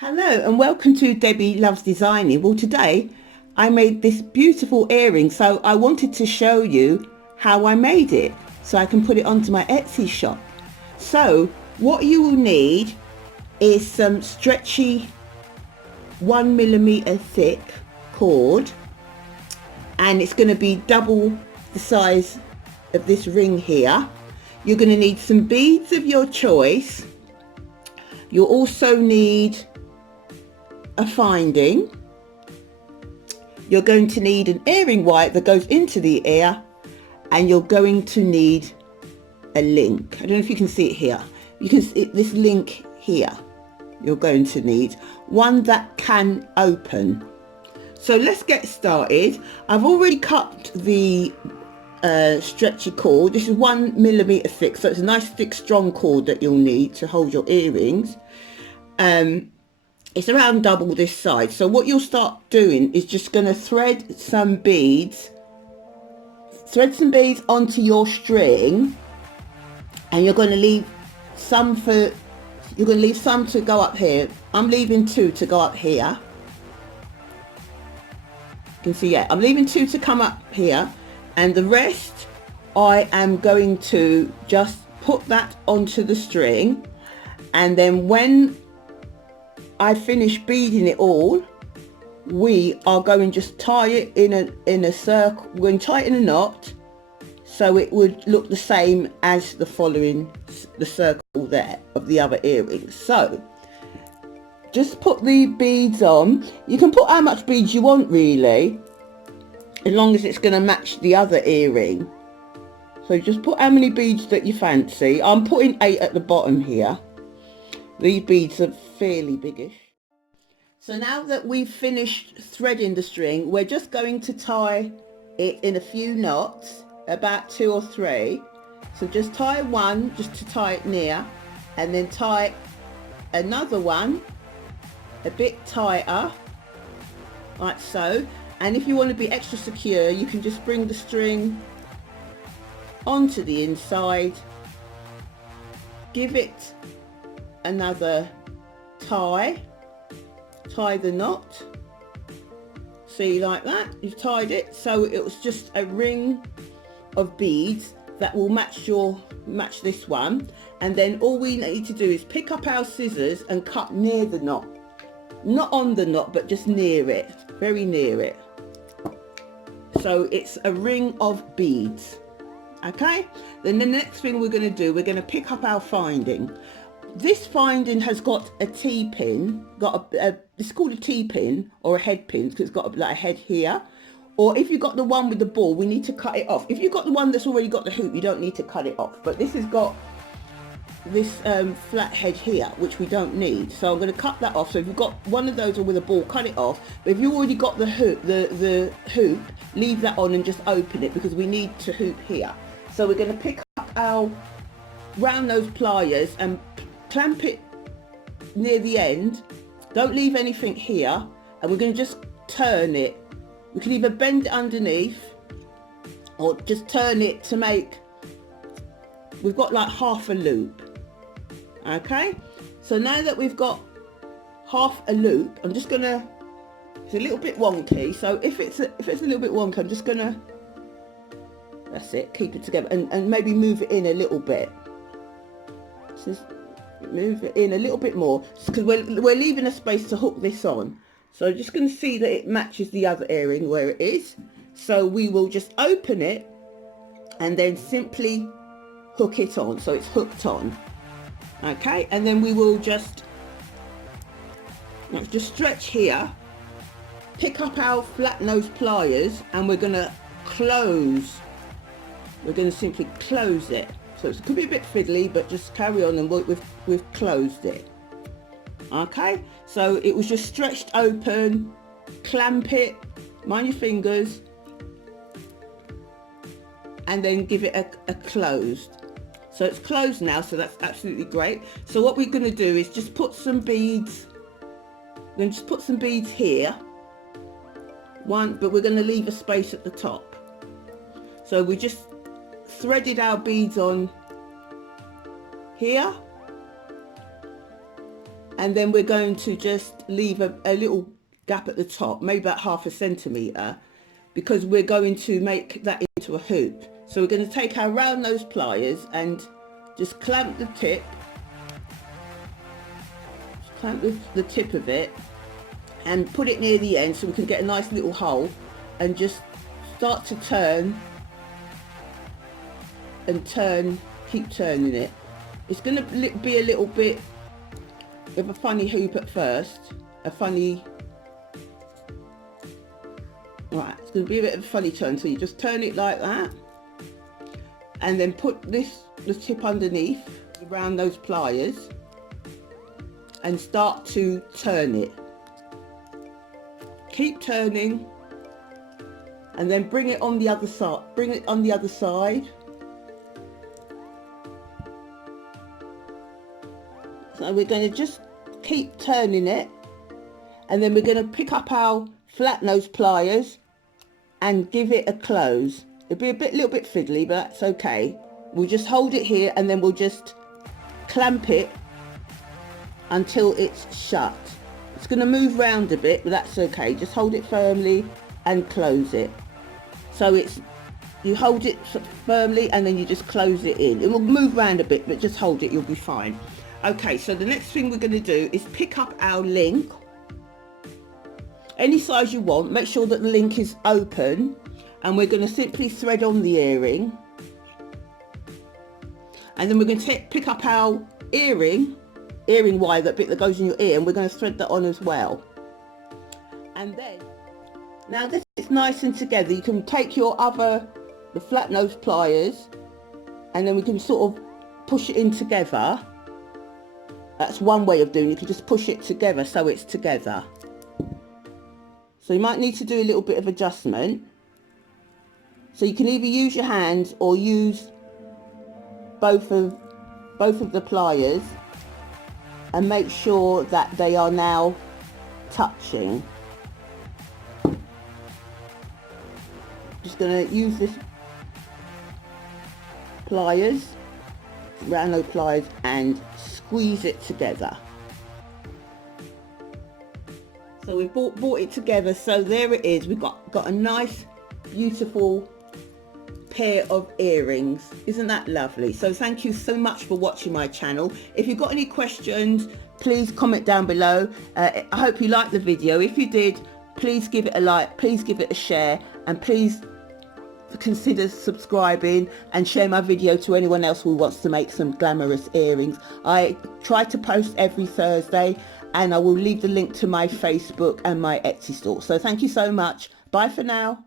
Hello and welcome to Debbie Loves Designing. Well, today I made this beautiful earring, so I wanted to show you how I made it so I can put it onto my Etsy shop. So what you will need is some stretchy 1mm thick cord, and it's going to be double the size of this ring here. You're going to need some beads of your choice. You'll also need a finding. You're going to need an earring white that goes into the ear, and you're going to need a link. I don't know if you can see it here. You can see this link here. You're going to need one that can open. So let's get started. I've already cut the stretchy cord. This is 1mm thick, so it's a nice thick strong cord that you'll need to hold your earrings. It's around double this size. So what you'll start doing is just going to thread some beads onto your string, and you're going to leave some to go up here. I'm leaving 2 to go up here. You can see, yeah, I'm leaving 2 to come up here, and the rest I am going to just put that onto the string, and then when I finish beading it all, we are going to just tie it in a circle. We're going to tie it in a knot so it would look the same as the circle there of the other earrings. So just put the beads on. You can put how much beads you want really, as long as it's going to match the other earring. So just put how many beads that you fancy. I'm putting 8 at the bottom here. These beads are fairly biggish. So now that we've finished threading the string, we're just going to tie it in a few knots, about 2 or 3. So just tie one just to tie it near, and then tie another one a bit tighter, like so. And if you want to be extra secure, you can just bring the string onto the inside, give it another tie the knot, see, like that. You've tied it, so it was just a ring of beads that will match this one. And then all we need to do is pick up our scissors and cut near the knot, not on the knot, but just near it, very near it. So it's a ring of beads. Okay, then the next thing we're going to do, we're going to pick up our finding. This finding has got a T-pin, it's called a T-pin or a head pin because it's got like a head here. Or if you've got the one with the ball, we need to cut it off. If you've got the one that's already got the hoop, you don't need to cut it off. But this has got this flat head here, which we don't need. So I'm going to cut that off. So if you've got one of those or with a ball, cut it off. But if you've already got the hoop, the hoop, leave that on and just open it because we need to hoop here. So we're going to pick up our Roundnose pliers and clamp it near the end. Don't leave anything here, and we're going to just turn it. We can either bend it underneath or just turn it to make, we've got like half a loop. Okay, so now that we've got half a loop, I'm just gonna, it's a little bit wonky, so if it's a little bit wonky, I'm just gonna, that's it, keep it together, and maybe move it in a little bit. Just move it in a little bit more because we're leaving a space to hook this on. So just going to see that it matches the other earring where it is. So we will just open it and then simply hook it on, so it's hooked on. Okay, and then we will just stretch here, pick up our flat nose pliers, and we're going to simply close it. So it could be a bit fiddly, but just carry on, and we've closed it. Okay, so it was just stretched open, clamp it, mind your fingers, and then give it a closed. So it's closed now, so that's absolutely great. So what we're going to do is just put some beads, we're going to just put some beads here, but we're going to leave a space at the top. So we just threaded our beads on here, And then we're going to just leave a little gap at the top, maybe about 1/2 centimetre, because we're going to make that into a hoop. So we're going to take our round nose pliers and just clamp the tip, the tip of it, and put it near the end so we can get a nice little hole, and just start to turn and turn, keep turning it. It's going to be a little bit of a funny hoop at first, it's going to be a bit of a funny turn, so you just turn it like that, and then put the tip underneath around those pliers and start to turn it. Keep turning, and then bring it on the other side, So we're going to just keep turning it, and then we're going to pick up our flat nose pliers and give it a close. It'll be a little bit fiddly, but that's okay. We'll just hold it here, and then we'll just clamp it until it's shut. It's going to move round a bit, but that's okay. Just hold it firmly and close it. So you hold it firmly and then you just close it in. It will move round a bit, but just hold it, you'll be fine. Okay, so the next thing we're going to do is pick up our link, any size you want. Make sure that the link is open, and we're going to simply thread on the earring, and then we're going to pick up our earring wire, that bit that goes in your ear, and we're going to thread that on as well. And then, now that it's nice and together, you can take the flat nose pliers, and then we can sort of push it in together. That's one way of doing it. You can just push it together so it's together. So you might need to do a little bit of adjustment. So you can either use your hands or use both of the pliers, and make sure that they are now touching. Just going to use this round pliers, and squeeze it together. So we've brought it together, so there it is. We've got a nice beautiful pair of earrings. Isn't that lovely? So thank you so much for watching my channel. If you've got any questions, please comment down below. I hope you liked the video. If you did, please give it a like, please give it a share, and please consider subscribing and share my video to anyone else who wants to make some glamorous earrings. I try to post every Thursday, and I will leave the link to my Facebook and my Etsy store. So thank you so much. Bye for now.